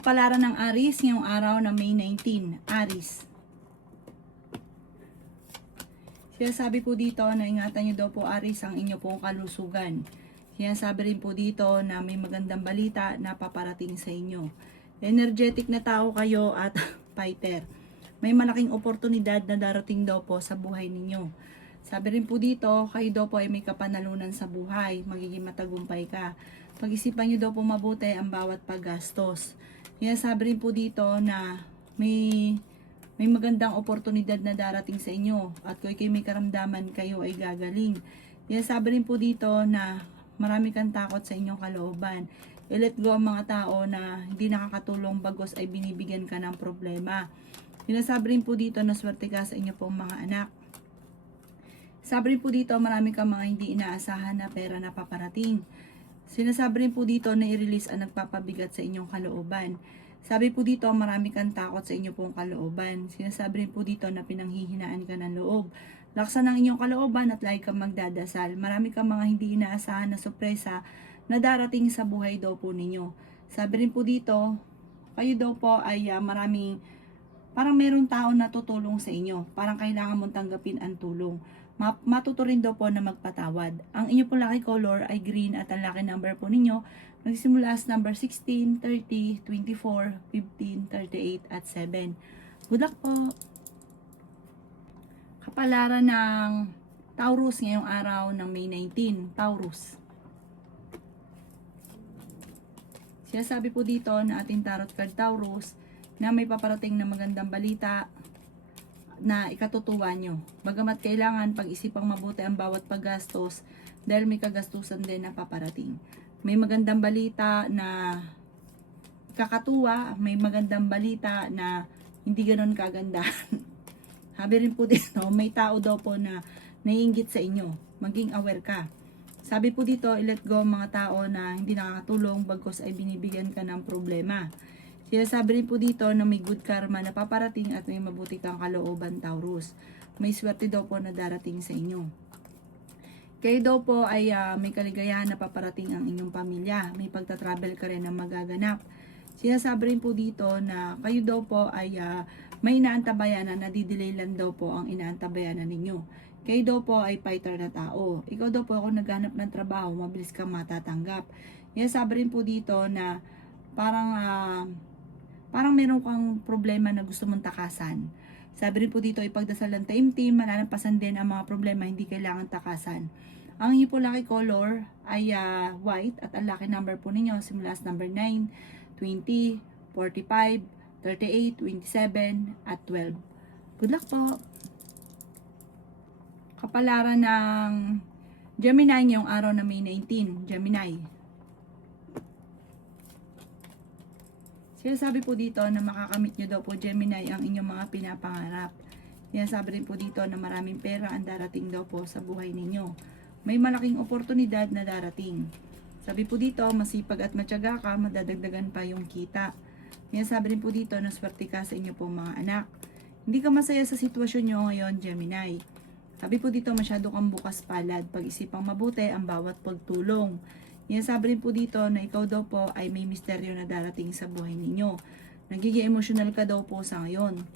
Kapalaran ng Aries ngayong araw na May 19. Aries. Sinasabi po dito na ingatan nyo daw po Aries ang inyo pong kalusugan. Sinasabi rin po dito na may magandang balita na paparating sa inyo. Energetic na tao kayo at fighter. May malaking oportunidad na darating daw po sa buhay ninyo. Sabi rin po dito, kayo daw po ay may kapanalunan sa buhay. Magiging matagumpay ka. Pag-isipan nyo daw po mabuti ang bawat paggastos. Sabi rin po dito na may magandang oportunidad na darating sa inyo at kung kayo may karamdaman kayo ay gagaling. Sabi rin po dito na marami kang takot sa inyong kalooban. I-let go ang mga tao na hindi nakakatulong bagos ay binibigyan ka ng problema. Sinasabi rin po dito na swerte ka sa inyo pong mga anak. Sabi rin po dito marami kang mga hindi inaasahan na pera na paparating. Sinasabi rin po dito na i-release ang nagpapabigat sa inyong kalooban. Sabi po dito, marami kang takot sa inyong pong kalooban. Sinasabi rin po dito na pinanghihinaan ka ng loob. Laksan ang inyong kalooban at lagi kang magdadasal. Marami kang mga hindi inaasahan na sorpresa na darating sa buhay daw po ninyo. Sabi rin po dito, kayo daw po ay parang merong tao na tutulong sa inyo. Parang kailangan mong tanggapin ang tulong. Matuto rin daw po na magpatawad. Ang inyo pong lucky color ay green at ang lucky number po ninyo nagsimula sa number 16, 30, 24, 15, 38 at 7. Good luck po! Kapalaran ng Taurus ngayong araw ng May 19. Taurus. Sinasabi po dito na ating tarot card Taurus na may paparating na magandang balita na ikatutuwa nyo. Bagamat kailangan pag-isipang mabuti ang bawat paggastos dahil may kagastusan din na paparating. May magandang balita na kakatuwa, may magandang balita na hindi ganoon kaganda. Sabi rin po dito, may tao daw po na naiinggit sa inyo. Maging aware ka. Sabi po dito, i-let go ang mga tao na hindi nakakatulong bagkos ay binibigyan ka ng problema. Sinasabi rin po dito na may good karma na paparating at may mabuti kang kalooban Taurus. May swerte daw po na darating sa inyo. Kayo daw po ay may kaligayahan na paparating ang inyong pamilya. May pagta-travel ka rin na magaganap. Sinasabi rin po dito na kayo daw po ay may inaantabayanan na didelay lang daw po ang inaantabayanan ninyo. Kayo daw po ay fighter na tao. Ikaw daw po kung naghanap ng trabaho, mabilis kang matatanggap. Sinasabi rin po dito na parang meron kang problema na gusto mong takasan. Sabi rin po dito, ipagdasal ng taimtim, malalampasan din ang mga problema, hindi kailangan takasan. Ang inyo po lucky color ay white at ang lucky number po ninyo simula sa number 9, 20, 45, 38, 27, at 12. Good luck po! Kapalaran ng Gemini ngayong araw na May 19. Gemini. Sinasabi po dito na makakamit nyo daw po Gemini ang inyong mga pinapangarap. Sinasabi rin po dito na maraming pera ang darating daw po sa buhay ninyo. May malaking oportunidad na darating. Sabi po dito, masipag at matyaga ka, madadagdagan pa yung kita. Sinasabi rin po dito na swerte ka sa inyo pong mga anak. Hindi ka masaya sa sitwasyon nyo ngayon, Gemini. Sabi po dito, masyado kang bukas palad. Pag-isipang mabuti ang bawat pagtulong. Sabi rin po dito na ikaw daw po ay may misteryo na darating sa buhay ninyo. Nagiging emotional ka daw po sa ngayon.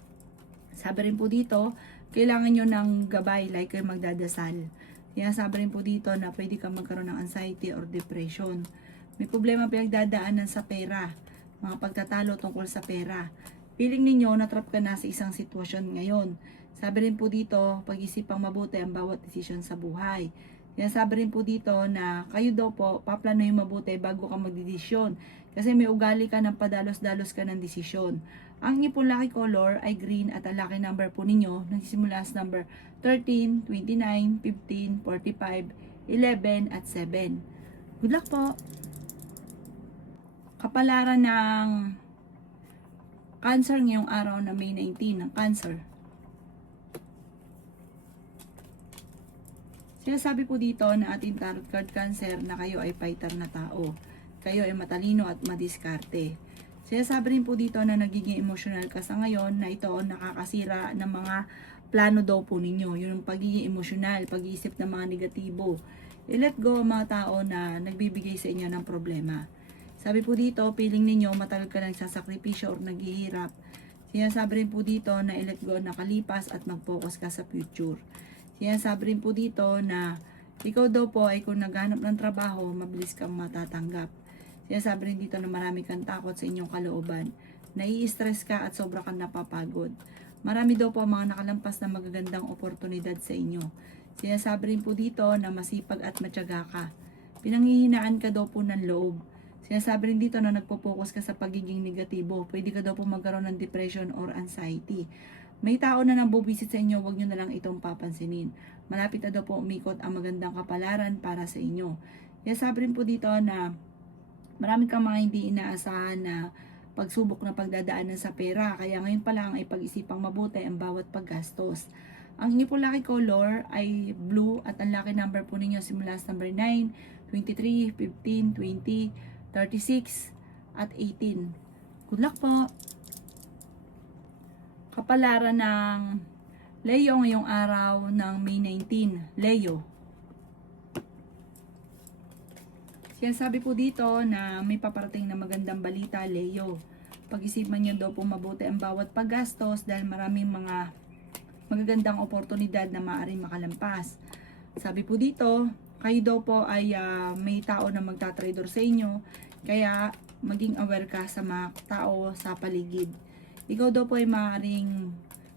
Sabi rin po dito, kailangan nyo ng gabay like kayo magdadasal. Sabi rin po dito na pwede kang magkaroon ng anxiety or depression. May problema pinagdadaanan sa pera. Mga pagtatalo tungkol sa pera. Feeling ninyo natrap ka na sa isang sitwasyon ngayon. Sabi rin po dito, pag-isipang mabuti ang bawat desisyon sa buhay. Sabi rin po dito na kayo daw po, paplanohin mabuti bago ka magdedesisyon. Kasi may ugali ka ng padalos-dalos ka ng desisyon. Ang inyo pong lucky color ay green at ang lucky number po ninyo nagsisimula sa number 13, 29, 15, 45, 11, at 7. Good luck po! Kapalaran ng Cancer ngayong araw na May 19 ng Cancer. Sinasabi po dito na ating tarot card Cancer na kayo ay fighter na tao. Kayo ay matalino at madiskarte. Sinasabi rin po dito na nagiging emotional ka sa ngayon na ito nakakasira ng mga plano daw po ninyo. Yung pagiging emotional, pag-iisip ng mga negatibo. I-let go ang mga tao na nagbibigay sa inyo ng problema. Sabi po dito, feeling ninyo matagal ka nagsasakripisyo or naghihirap. Sinasabi rin po dito na i-let go na nakalipas at mag-focus ka sa future. Sinasabi rin po dito na ikaw daw po ay kung naghanap ng trabaho, mabilis kang matatanggap. Sinasabi rin dito na marami kang takot sa inyong kalooban. Nai-stress ka at sobra kang napapagod. Marami daw po ang mga nakalampas na magagandang oportunidad sa inyo. Sinasabi rin po dito na masipag at matyaga ka. Pinanghihinaan ka daw po ng loob. Sinasabi rin dito na nagpo-focus ka sa pagiging negatibo. Pwede ka daw po magkaroon ng depression or anxiety. May tao na nang bubisit sa inyo, huwag nyo na lang itong papansinin. Malapit na daw po umikot ang magandang kapalaran para sa inyo. Sinasabi rin po dito na marami kang mga hindi inaasahan na pagsubok na pagdadaanan sa pera. Kaya ngayon pa lang ay pag-isipang mabuti ang bawat paggastos. Ang inyo po lucky color ay blue at ang lucky number po ninyo simula sa number 9, 23, 15, 20, 36 at 18. Good luck po! Kapalaran ng Leo ngayong araw ng May 19. Leo. Sinasabi po dito na may paparating na magandang balita, Leo. Pag-isipan nyo daw po mabuti ang bawat paggastos dahil maraming mga magagandang oportunidad na maaaring makalampas. Sabi po dito, kayo daw po ay may tao na magtatrader sa inyo, kaya maging aware ka sa mga tao sa paligid. Ikaw daw po ay maaaring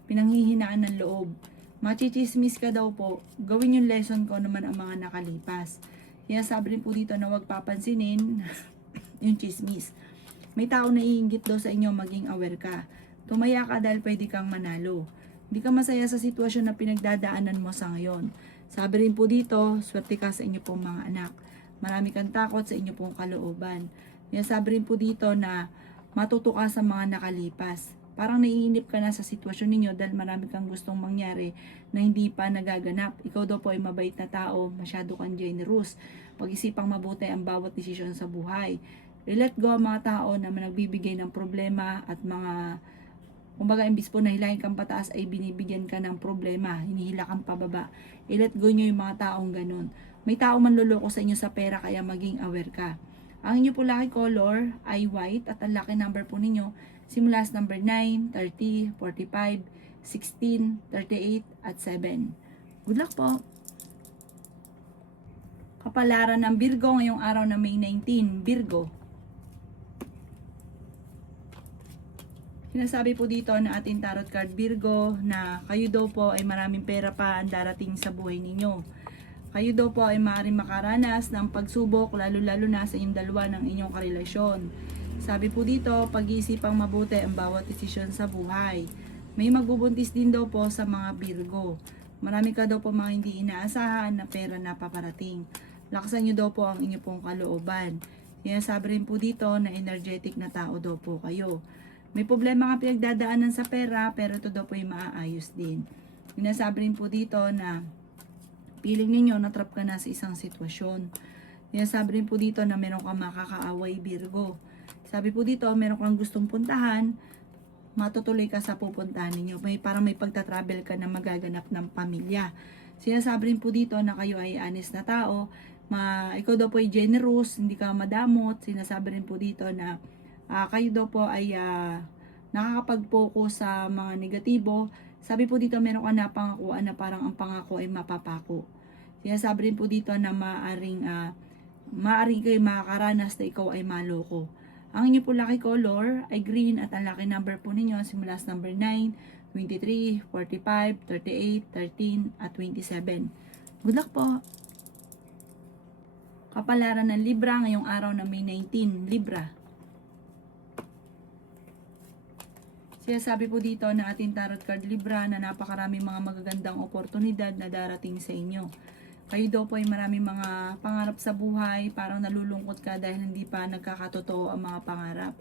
pinanghihinaan ng loob. Machichismis ka daw po, gawin yung lesson ko naman ang mga nakalipas. Kaya sabi rin po dito na huwag papansinin yung chismis. May tao na iinggit daw sa inyo, maging aware ka. Tumaya ka dahil pwede kang manalo. Hindi ka masaya sa sitwasyon na pinagdadaanan mo sa ngayon. Sabi rin po dito, swerte ka sa inyo pong mga anak. Marami kang takot sa inyo pong kalooban. Kaya sabi rin po dito na matuto ka sa mga nakalipas. Parang naiinip ka na sa sitwasyon ninyo dahil marami kang gustong mangyari na hindi pa nagaganap. Ikaw daw po ay mabait na tao, masyado kang generous. Pag-isipang mabuti ang bawat desisyon sa buhay. I-let go ang mga tao na nagbibigay ng problema at mga, kumbaga imbis po na hilahin kang pataas ay binibigyan ka ng problema, hinihila kang pababa. I-let go nyo yung mga taong ganun. May tao man luloko sa inyo sa pera kaya maging aware ka. Ang inyo po lucky color ay white at ang lucky number po ninyo simula sa number 9, 30, 45, 16, 38 at 7. Good luck po! Kapalaran ng Virgo ngayong araw na May 19. Virgo. Sinasabi po dito na ating tarot card Virgo na kayo daw po ay maraming pera pa ang darating sa buhay ninyo. Kayo daw po ay maaaring makaranas ng pagsubok lalo-lalo na sa inyong dalawa ng inyong karelasyon. Sabi po dito, pag-iisipang mabuti ang bawat desisyon sa buhay. May magbubuntis din daw po sa mga Virgo. Marami ka daw po mga hindi inaasahan na pera na paparating. Lakasan nyo daw po ang inyong pong kalooban. Sinasabi rin po dito na energetic na tao daw po kayo. May problema ka pinagdadaanan sa pera pero ito daw po ay maaayos din. Sinasabi rin po dito na feeling ninyo natrap ka na sa isang sitwasyon. Sinasabi rin po dito na meron kang makakaaway Virgo. Sabi po dito, meron kang gustong puntahan, matutuloy ka sa pupuntahan ninyo. Parang may pagta-travel ka na magaganap ng pamilya. Sinasabi rin po dito na kayo ay honest na tao, ikaw daw po ay generous, hindi ka madamot. Sinasabi rin po dito na kayo daw po ay nakakapag-focus sa mga negatibo. Sabi po dito, meron ka na pangakuan na parang ang pangako ay mapapako. Sinasabi rin po dito na maaring kayo makakaranas na ikaw ay maloko. Ang inyo po lucky color ay green at ang lucky number po ninyo simula sa number 9, 23, 45, 38, 13 at 27. Good luck po! Kapalaran ng Libra ngayong araw na May 19. Libra. Sinasabi po dito na ating tarot card Libra na napakaraming mga magagandang oportunidad na darating sa inyo. Kayo daw po ay maraming mga pangarap sa buhay, parang nalulungkot ka dahil hindi pa nagkakatotoo ang mga pangarap.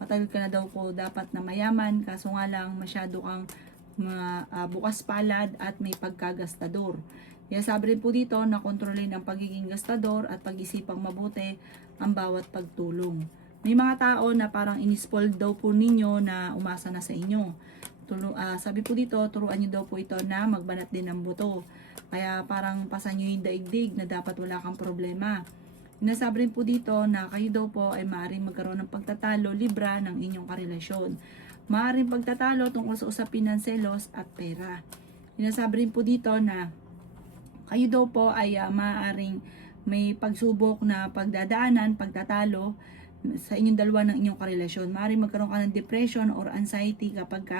Matagal ka na daw po dapat na mayaman, kaso nga lang masyado kang bukas palad at may pagkagastador. Kaya sabi rin po dito na kontrolin ang pagiging gastador at pag-isipang mabuti ang bawat pagtulong. May mga tao na parang inispoiled daw po ninyo na umasa na sa inyo. Sabi po dito, turuan nyo daw po ito na magbanat din ng buto. Kaya parang pasan nyo yung daigdig na dapat wala kang problema. Sinasabi rin po dito na kayo daw po ay maaaring magkaroon ng pagtatalo, libra ng inyong karelasyon. Maaaring pagtatalo tungkol sa usapin ng selos at pera. Sinasabi rin po dito na kayo daw po ay maaaring may pagsubok na pagdadaanan, pagtatalo sa inyong dalawa ng inyong karelasyon. Maaaring magkaroon ka ng depression or anxiety kapag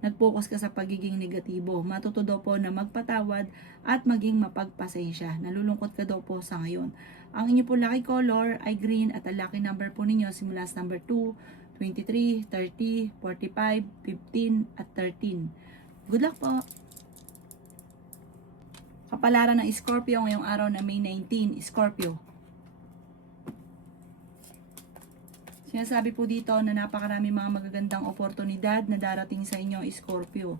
nag-focus ka sa pagiging negatibo. Matuto daw po na magpatawad at maging mapagpasensya. Nalulungkot ka daw po sa ngayon. Ang inyo po lucky color ay green at ang lucky number po ninyo simula sa number 2, 23, 30, 45, 15 at 13. Good luck po! Kapalaran ng Scorpio ngayong araw na May 19, Scorpio. Sinasabi po dito na napakarami mga magagandang oportunidad na darating sa inyo, Scorpio.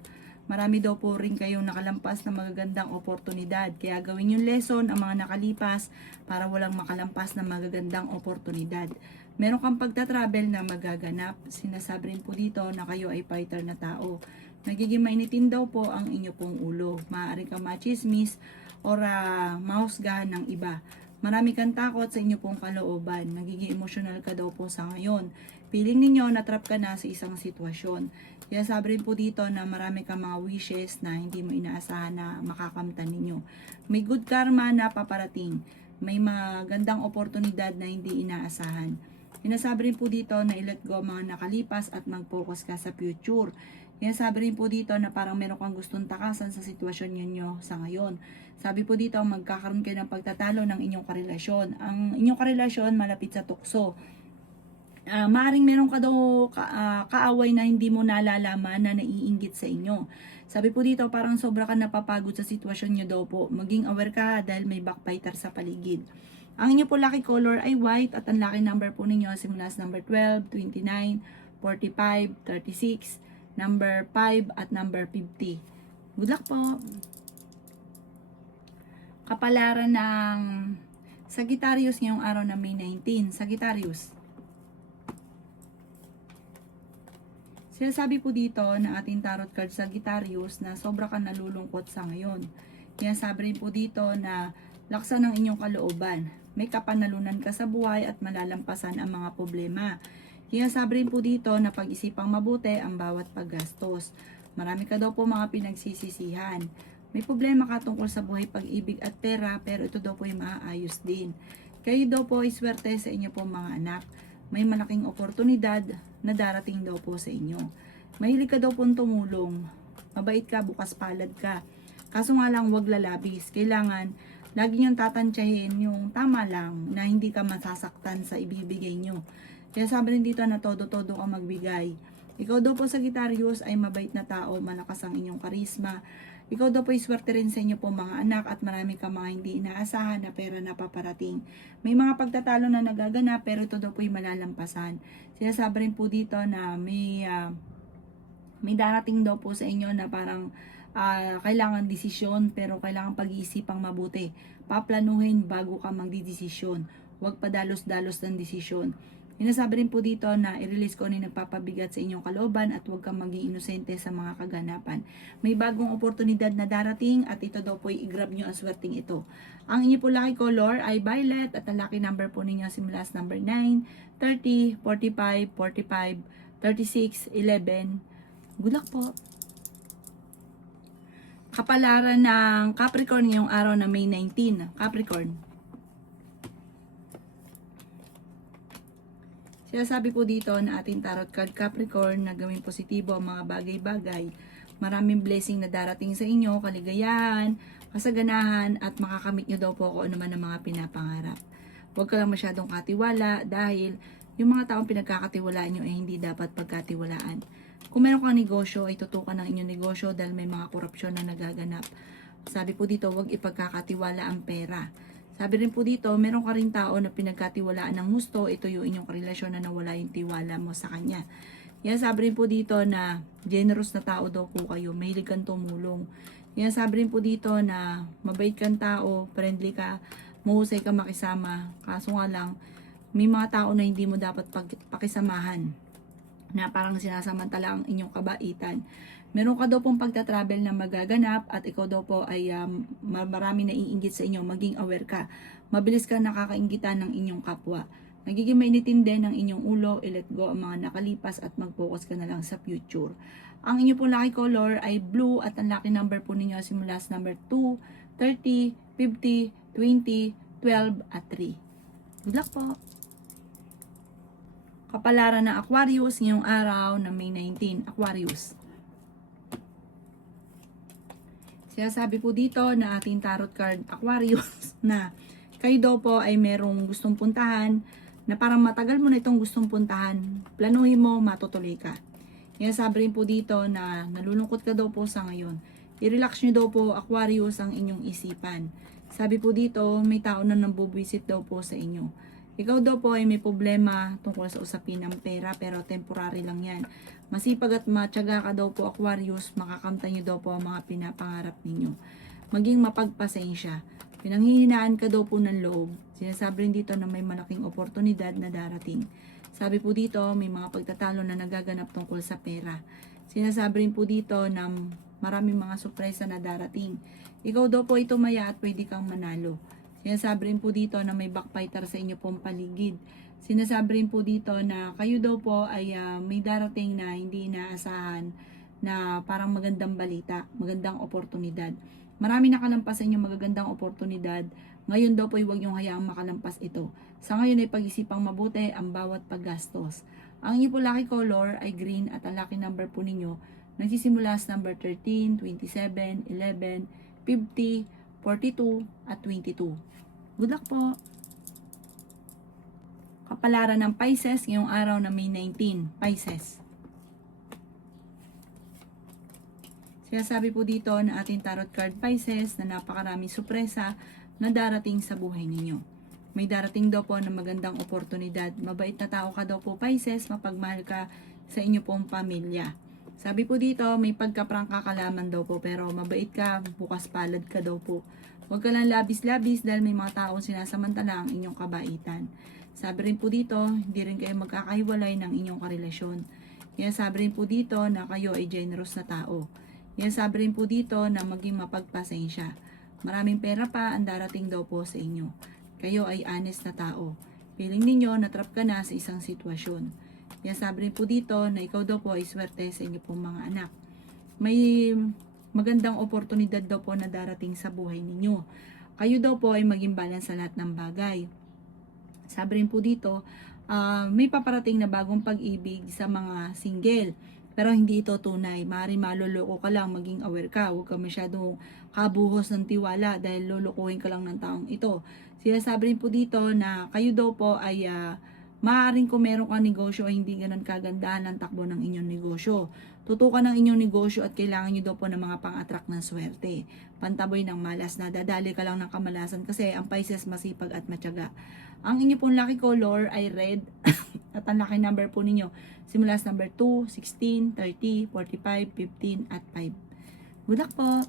Marami daw po rin kayong nakalampas na magagandang oportunidad. Kaya gawin yung lesson ang mga nakalipas para walang makalampas na magagandang oportunidad. Meron kang pagta-travel na magaganap. Sinasabi rin po dito na kayo ay fighter na tao. Nagiging mainitin daw po ang inyo pong ulo. Maaari kang machismis or mahusgahan ng iba. Marami kang takot sa inyo pong kalooban. Nagiging emotional ka daw po sa ngayon. Feeling ninyo na-trap ka na sa isang sitwasyon. Kaya sabi rin po dito na marami kang mga wishes na hindi mo inaasahan na makakamtan ninyo. May good karma na paparating. May magandang oportunidad na hindi inaasahan. Sinasabi rin po dito na i-let go mga nakalipas at mag-focus ka sa future. Sinasabi rin po dito na parang meron kang gustong takasan sa sitwasyon ninyo sa ngayon. Sabi po dito, magkakaroon kayo ng pagtatalo ng inyong karelasyon. Ang inyong karelasyon malapit sa tukso. Maaring meron ka daw kaaway na hindi mo nalalaman na naiinggit sa inyo. Sabi po dito, parang sobra ka napapagod sa sitwasyon nyo daw po. Maging aware ka dahil may backbiter sa paligid. Ang inyo po lucky color ay white at ang lucky number po ninyo simula sa number 12, 29, 45, 36, number 5 at number 50. Good luck po! Kapalaran ng Sagittarius ngayong araw na May 19. Sagittarius. Sinasabi po dito na ating tarot card Sagittarius na sobra ka nalulungkot sa ngayon. Sinasabi rin po dito na laksan ng inyong kalooban. May kapanalunan ka sa buhay at malalampasan ang mga problema. Sinasabi rin po dito na pag-isipang mabuti ang bawat paggastos. Marami ka daw po mga pinagsisisihan. May problema ka tungkol sa buhay, pag-ibig at pera, pero ito daw po ay maaayos din. Kayo daw po ay swerte sa inyo po mga anak. May malaking oportunidad na darating daw po sa inyo. Mahilig ka daw po tumulong. Mabait ka, bukas palad ka. Kaso nga lang wag lalabis. Kailangan lagi niyong tatantyahin yung tama lang na hindi ka masasaktan sa ibibigay niyo. Kaya sabi rin dito na todo-todo ka magbigay. Ikaw daw po Sagittarius ay mabait na tao, malakas ang inyong karisma. Ikaw daw po iswerte rin sa inyo po mga anak at marami ka mga hindi inaasahan na pera na paparating. May mga pagtatalo na nagaganap pero ito daw po ay malalampasan. Sinasabi rin po dito na may darating daw po sa inyo na parang kailangan desisyon pero kailangan pag-iisipang mabuti. Paplanuhin bago ka magdidesisyon. Huwag padalos-dalos ng desisyon. Sinasabi rin po dito na i-release ko ano yung nagpapabigat sa inyong kalooban at huwag kang maging inosente sa mga kaganapan. May bagong oportunidad na darating at ito daw po i-grab nyo ang swerting ito. Ang inyo po lucky color ay violet at ang lucky number po ninyo simula sa number 9, 30, 45, 45, 36, 11. Good luck po! Kapalaran ng Capricorn ngayong araw na May 19. Capricorn. Sinasabi po dito na ating tarot card Capricorn na gawing positibo ang mga bagay-bagay. Maraming blessing na darating sa inyo, kaligayahan, kasaganahan, at makakamit nyo daw po kung ano man ang mga pinapangarap. Huwag ka lang masyadong katiwala dahil yung mga taong pinagkakatiwalaan nyo ay hindi dapat pagkatiwalaan. Kung meron kang negosyo, ay tutukan ng inyong negosyo dahil may mga korupsyon na nagaganap. Sabi po dito, huwag ipagkakatiwala ang pera. Sabi rin po dito, meron ka rin tao na pinagkatiwalaan ng gusto, ito yung inyong relasyon na nawala yung tiwala mo sa kanya. Yan sabi rin po dito na generous na tao daw po kayo, mahilig kang tumulong. Yan sabi rin po dito na mabait kang tao, friendly ka, mahusay ka makisama. Kaso nga lang, may mga tao na hindi mo dapat pakisamahan, na parang sinasamantala ang inyong kabaitan. Meron ka daw pong pagta-travel na magaganap at ikaw daw po ay marami na iinggit sa inyo, maging aware ka. Mabilis ka nakakainggitan ng inyong kapwa. Nagiging mainitin din ng inyong ulo, i-let go ang mga nakalipas at mag-focus ka na lang sa future. Ang inyo pong lucky color ay blue at ang lucky number po ninyo simula sa number 2, 30, 50, 20, 12 at 3. Good luck po! Kapalaran ng Aquarius ngayong araw na May 19, Aquarius. Sinasabi po dito na ating tarot card Aquarius na kayo daw po ay merong gustong puntahan na parang matagal mo na itong gustong puntahan, planuhin mo, matutuloy ka. Sinasabi rin po dito na nalulungkot ka daw po sa ngayon. I-relax nyo daw po Aquarius ang inyong isipan. Sabi po dito, may tao na nambubuisit daw po sa inyo. Ikaw daw po ay may problema tungkol sa usapin ng pera pero temporary lang yan. Masipag at matyaga ka daw po Aquarius, makakamtan nyo daw po ang mga pinapangarap ninyo. Maging mapagpasensya. Pinanghihinaan ka daw po ng loob. Sinasabi rin dito na may malaking oportunidad na darating. Sabi po dito, may mga pagtatalo na nagaganap tungkol sa pera. Sinasabi rin po dito na maraming mga sorpresa na darating. Ikaw daw po ay tumaya at pwede kang manalo. Sinasabi rin po dito na may backfighter sa inyo pong paligid. Sinasabi rin po dito na kayo daw po ay may darating na hindi inaasahan na parang magandang balita, magandang oportunidad. Marami nakalampas sa inyo magagandang oportunidad. Ngayon daw po ay huwag niyong hayaang makalampas ito. Sa ngayon ay pag-isipang mabuti ang bawat paggastos. Ang inyo po lucky color ay green at ang lucky number po ninyo nagsisimula sa number 13, 27, 11, 50, 42 at 22. Good luck po! Kapalaran ng Pisces ngayong araw na May 19, Pisces. Sinasabi po dito na ating tarot card Pisces na napakaraming sorpresa na darating sa buhay ninyo. May darating daw po na magandang oportunidad. Mabait na tao ka daw po Pisces, mapagmahal ka sa inyo pong pamilya. Sabi po dito, may pagkaprangka ka lamang daw po pero mabait ka, bukas palad ka daw po. Huwag ka lang labis-labis dahil may mga taong sinasamantala ang inyong kabaitan. Sabi rin po dito, hindi rin kayo magkakahiwalay ng inyong karelasyon. Kaya sabi rin po dito na kayo ay generous na tao. Kaya sabi rin po dito na maging mapagpasensya. Maraming pera pa ang darating daw po sa inyo. Kayo ay honest na tao. Feeling ninyo natrap ka na sa isang sitwasyon. Kaya sabi rin po dito na ikaw daw po ay swerte sa inyo pong mga anak. May magandang oportunidad daw po na darating sa buhay ninyo. Kayo daw po ay maging balance sa lahat ng bagay. Sabi rin po dito, may paparating na bagong pag-ibig sa mga single. Pero hindi ito tunay. Maaaring maloloko ka lang, maging aware ka. Huwag ka masyadong kabuhos ng tiwala dahil lolokohin ka lang ng taong ito. Sinasabi rin po dito na kayo daw po ay maaaring kung meron kang negosyo ay hindi ganun kagandahan ang takbo ng inyong negosyo. Tutukan ng inyong negosyo at kailangan nyo daw po ng mga pang-attract ng swerte. Pantaboy ng malas na dadali ka lang ng kamalasan kasi ang Pisces masipag at matyaga. Ang inyo pong lucky color ay red at ang lucky number po ninyo simula sa number 2, 16, 30, 45, 15 at 5. Good luck po!